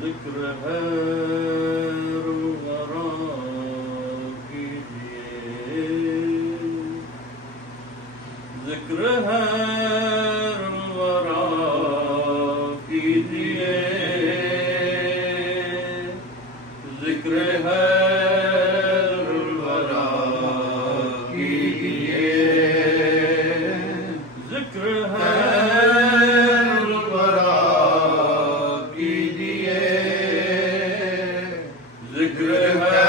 जिक्र है रूबरा कीजिए, जिक्र है रूबरा कीजिए, जिक्र है रूबरा कीजिए, जिक्र है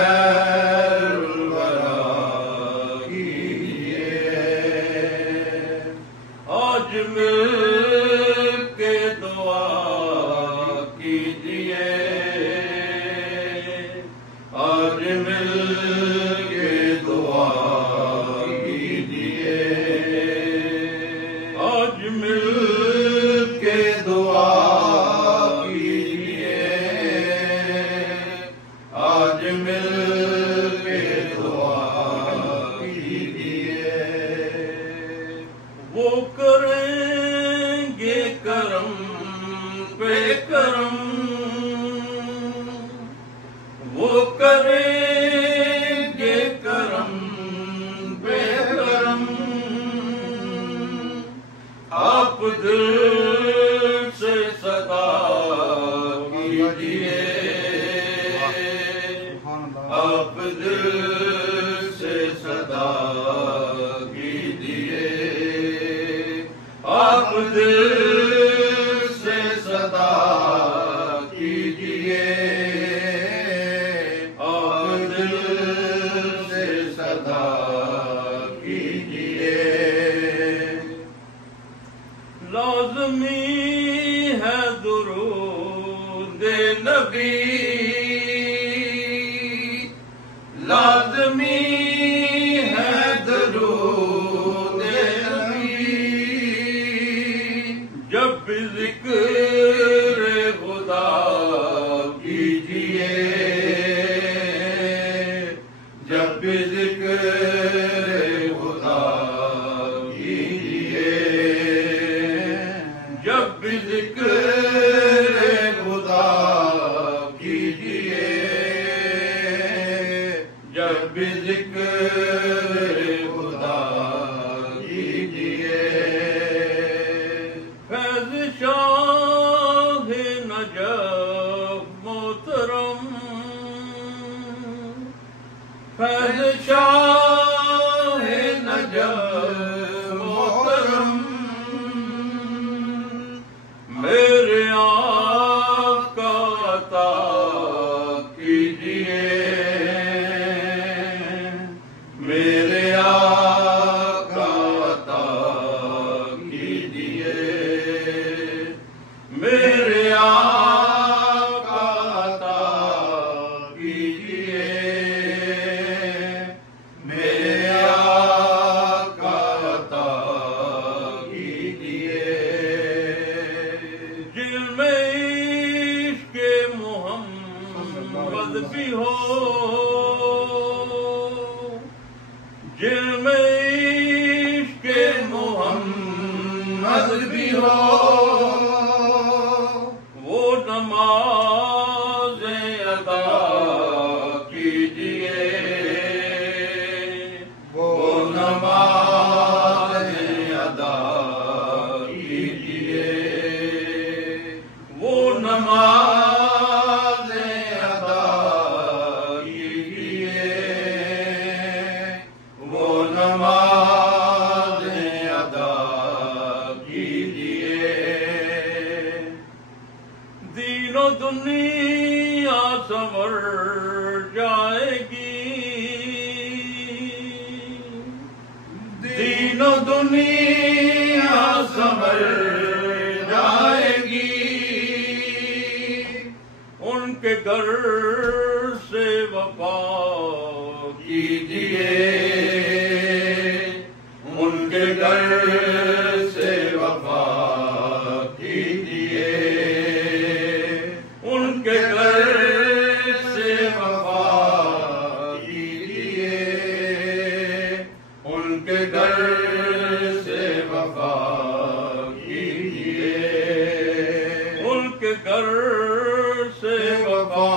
घर से वफा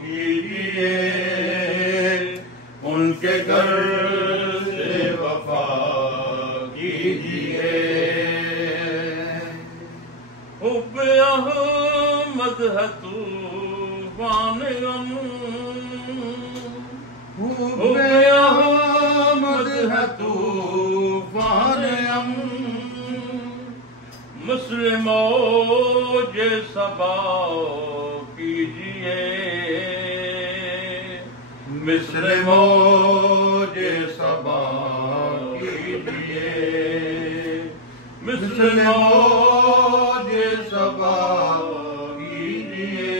कीजिए, उनके घर से वफा कीजिए। हुब अहमद है तूफान गम, हुब अहमद है तूफान गम, मुस्लिमों जे सबा कीजिए, मुस्लिमों जे सबा कीजिए, मुस्लिमों जे सबा कीजिए,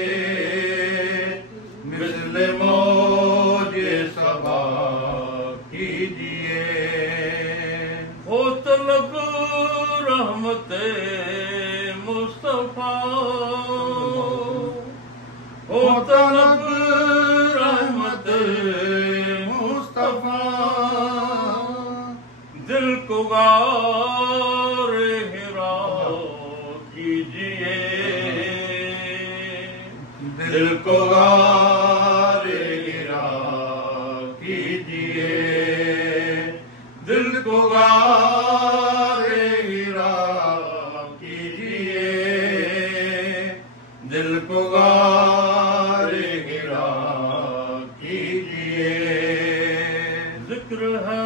मुस्लिमों जे सबा कीजिए। हो तलब रहमते मुस्तफा, हो तलब रहमते मुस्तफा, दिल को गारे हिरा कीजिए, दिल को गारे गिरा कीजिए, दिल को गारे गिरा कीजिए, दिल को गारे गिरा कीजिए। जिक्र है